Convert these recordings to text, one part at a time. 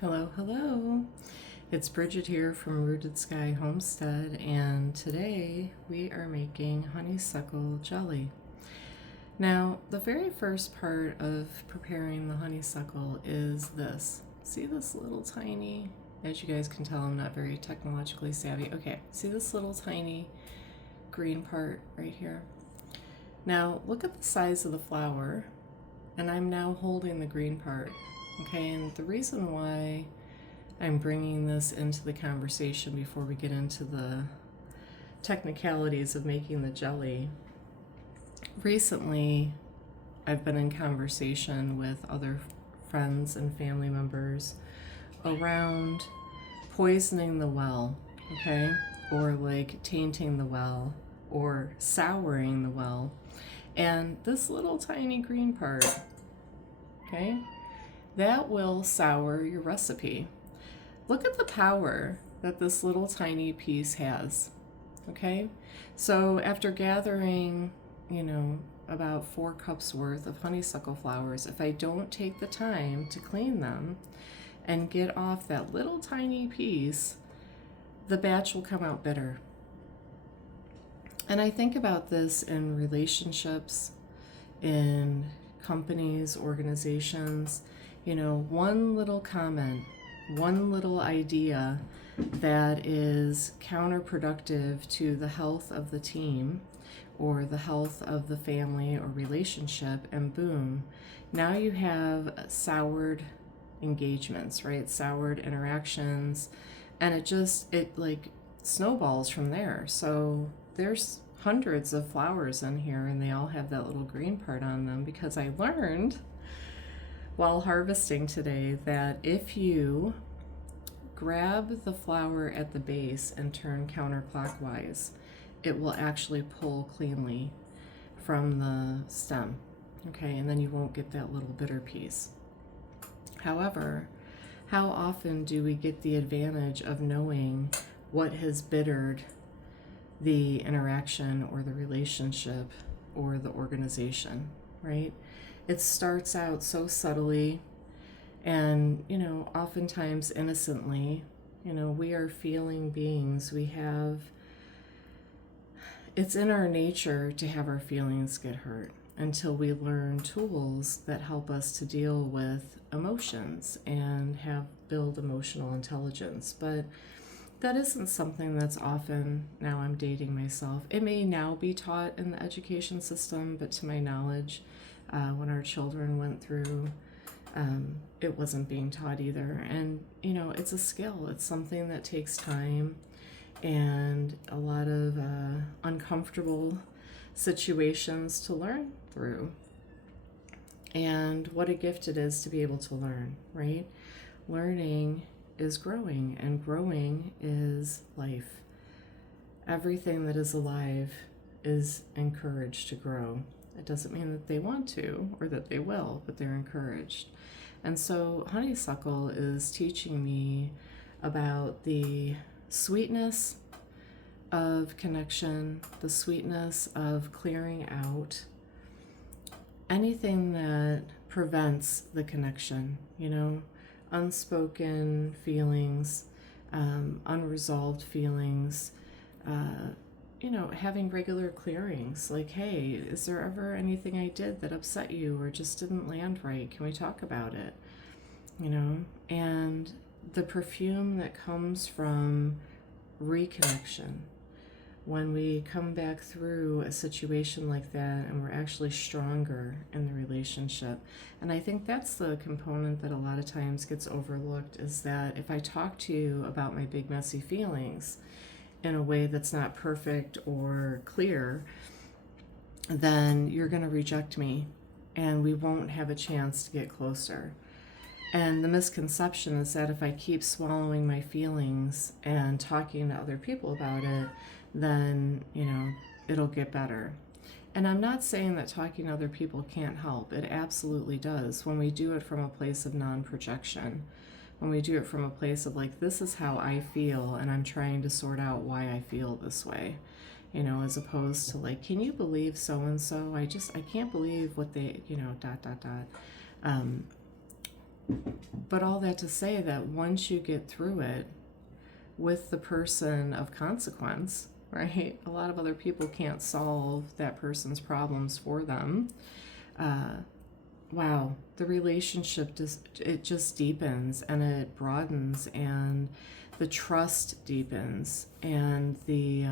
Hello, hello. It's Brigid here from Rooted Sky Homestead, and today we are making honeysuckle jelly. Now, the very first part of preparing the honeysuckle is this. See this little tiny, as you guys can tell, I'm not very technologically savvy. Okay, see this little tiny green part right here? Now, look at the size of the flower, and I'm now holding the green part. Okay, and the reason why I'm bringing this into the conversation before we get into the technicalities of making the jelly. Recently, I've been in conversation with other friends and family members around poisoning the well, okay? Or like tainting the well or souring the well. And this little tiny green part, okay, that will sour your recipe. Look at the power that this little tiny piece has, okay? So after gathering, about 4 cups worth of honeysuckle flowers, if I don't take the time to clean them and get off that little tiny piece, the batch will come out bitter. And I think about this in relationships, in companies, organizations. One little comment, one little idea that is counterproductive to the health of the team or the health of the family or relationship, and boom, now you have soured engagements, right? Soured interactions, and it like snowballs from there. So there's hundreds of flowers in here, and they all have that little green part on them, because I learned while harvesting today that if you grab the flower at the base and turn counterclockwise, it will actually pull cleanly from the stem, okay? And then you won't get that little bitter piece. However, how often do we get the advantage of knowing what has bittered the interaction or the relationship or the organization, right? It starts out so subtly and, oftentimes innocently. We are feeling beings. It's in our nature to have our feelings get hurt until we learn tools that help us to deal with emotions and build emotional intelligence. But that isn't something that's often, now I'm dating myself, it may now be taught in the education system, but to my knowledge, when our children went through, it wasn't being taught either. And, it's a skill. It's something that takes time and a lot of uncomfortable situations to learn through. And what a gift it is to be able to learn, right? Learning is growing, and growing is life. Everything that is alive is encouraged to grow. It doesn't mean that they want to or that they will, but they're encouraged. And so honeysuckle is teaching me about the sweetness of connection, the sweetness of clearing out anything that prevents the connection, unspoken feelings, unresolved feelings, having regular clearings, like, hey, is there ever anything I did that upset you or just didn't land right? Can we talk about it? And the perfume that comes from reconnection, when we come back through a situation like that and we're actually stronger in the relationship. And I think that's the component that a lot of times gets overlooked, is that if I talk to you about my big messy feelings in a way that's not perfect or clear, then you're going to reject me and we won't have a chance to get closer. And the misconception is that if I keep swallowing my feelings and talking to other people about it, then, it'll get better. And I'm not saying that talking to other people can't help. It absolutely does, when we do it from a place of non-projection. When we do it from a place of like, this is how I feel, and I'm trying to sort out why I feel this way, as opposed to like, can you believe so-and-so? I can't believe what they, dot, dot, dot. But all that to say that once you get through it with the person of consequence, right? A lot of other people can't solve that person's problems for them. Wow, the relationship just deepens and it broadens, and the trust deepens, and the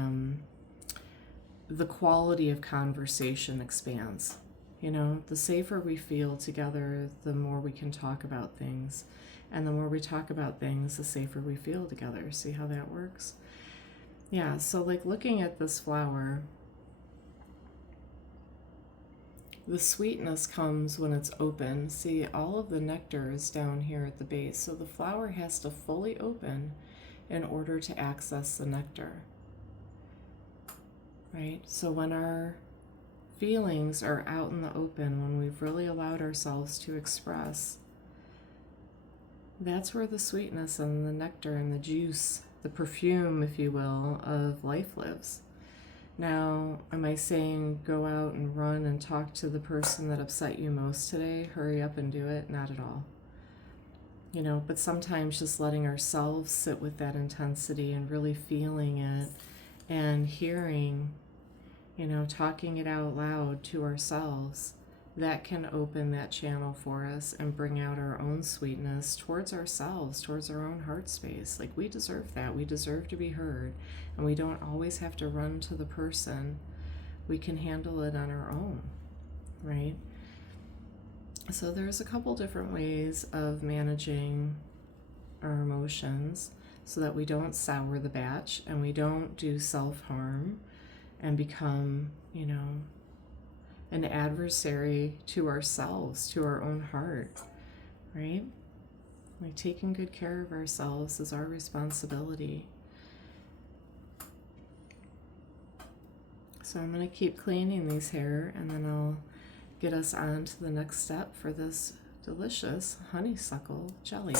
quality of conversation expands. You know, the safer we feel together, the more we can talk about things. And the more we talk about things, the safer we feel together. See how that works? Yeah, so like looking at this flower, the sweetness comes when it's open. See, all of the nectar is down here at the base. So the flower has to fully open in order to access the nectar. Right? So when our feelings are out in the open, when we've really allowed ourselves to express, that's where the sweetness and the nectar and the juice, the perfume, if you will, of life lives. Now, am I saying go out and run and talk to the person that upset you most today? Hurry up and do it? Not at all. You know, but sometimes just letting ourselves sit with that intensity and really feeling it and hearing, you know, talking it out loud to ourselves, that can open that channel for us and bring out our own sweetness towards ourselves, towards our own heart space. Like, we deserve that. We deserve to be heard. And we don't always have to run to the person. We can handle it on our own, right? So there's a couple different ways of managing our emotions so that we don't sour the batch and we don't do self-harm and become, you know, an adversary to ourselves, to our own heart, right? Like, taking good care of ourselves is our responsibility. So I'm going to keep cleaning these here, and then I'll get us on to the next step for this delicious honeysuckle jelly.